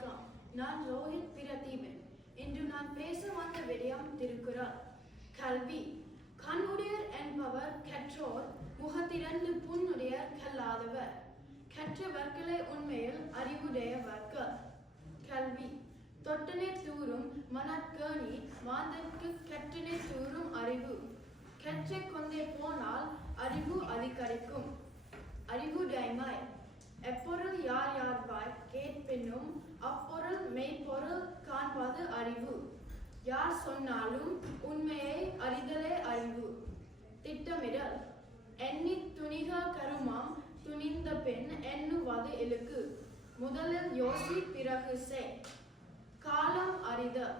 வணக்கம். நான் ரோஹித் பிரதீபன். இன்று நான் பேச வந்த விடயம் திருக்குறள். கல்வி. கண்ணுடையர் என்பவர் கற்றோர், முகத்திரண்டு புண்ணுடையர் கல்லாதவர். கற்றவர்களே உண்மையில் அறிவுடையவர்கள். கல்வி. தொட்டனை தூரும் மனக்கேணி மாந்தர்க்கு கற்றனை தூரும் அறிவு. கற்றைக் கொண்டே போனால் அறிவு அதிகரிக்கும். அறிவுடைமை. எப்பொருள் யார் யார்வாய் கேட்பினும் அப்பொருள் மெய்ப்பொருள் காண்பது அறிவு. யார் சொன்னாலும் உண்மையை அறிதலே அறிவு. திட்டமிடல். எண்ணித் துணிக கருமம் துணிந்த பின் எண்ணுவது இழுக்கு. முதலில் யோசி பிறகு செய். காலம் அறிதல்.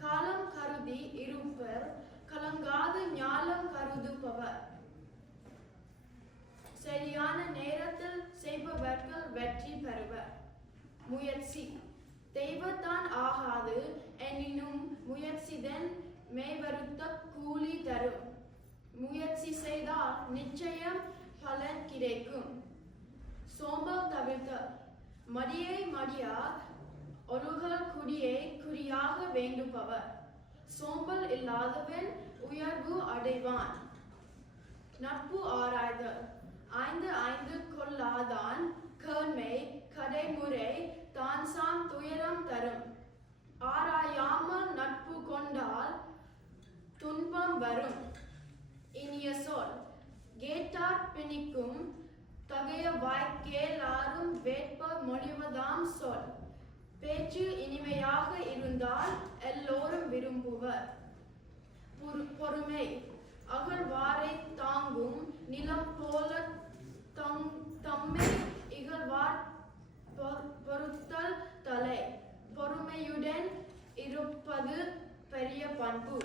காலம் கருதி இருப்பர் கலங்காது ஞாலம் கருதுபவர். சரியான நேரத்தில் செய்பவர்கள் வெற்றி பெறுவர். முயற்சி. தெய்வத்தான் ஆகாது எனினும் முயற்சிதன் மெய்வருத்த கூலி தரும். முயற்சி செய்தால் நிச்சயம் பலன் கிடைக்கும். சோம்பல் தவிர்த்தல். மடியை மடியா ஒழுகல் குடியை குறியாக வேண்டுபவர். சோம்பல் இல்லாதவன் உயர்வு அடைவான். நட்பு ஆராய்தல். ஐந்து ஐந்து கொள்ளாதான் கேண்மை கடைமுறை தான்சாம் துயரம் தரும். ஆராயாமல் நட்பு கொண்டால் துன்பம் வரும். இனிய சொல். கேட்டார் பிணிக்கும் தகைய வாய்க்கேளாரும் வேட்ப மொழிவதாம் சொல். பேச்சு இனிமையாக இருந்தால் எல்லோரும் விரும்புவர். பொறுமை. அகழ்வாரை தாங்கும் நிலம் போல தம்மை இகழ்வார் பொறுத்தல் தலை. பொறுமையுடன் இருப்பது பெரிய பண்பு.